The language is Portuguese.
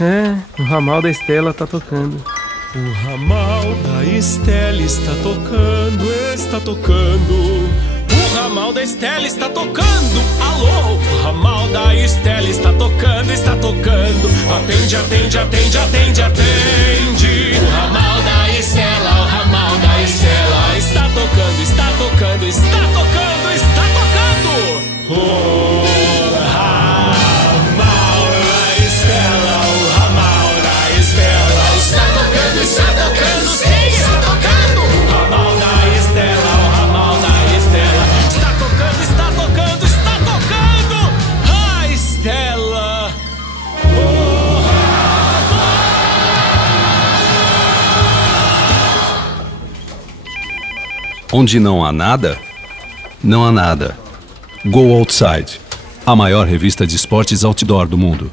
É, o ramal da Estela tá tocando. O ramal da Estela está tocando, está tocando. O ramal da Estela está tocando. Alô, o ramal da Estela está tocando, está tocando. Atende, atende, atende, atende, atende. O ramal da Estela, o ramal da Estela está tocando, está tocando, está tocando, está tocando. O ramal da Estela, o ramal da Estela está tocando, está tocando, sim, está tocando. O ramal da Estela, o ramal da Estela está tocando, está tocando, está tocando. A Estela, o ramal. Onde não há nada, não há nada. Go Outside, a maior revista de esportes outdoor do mundo.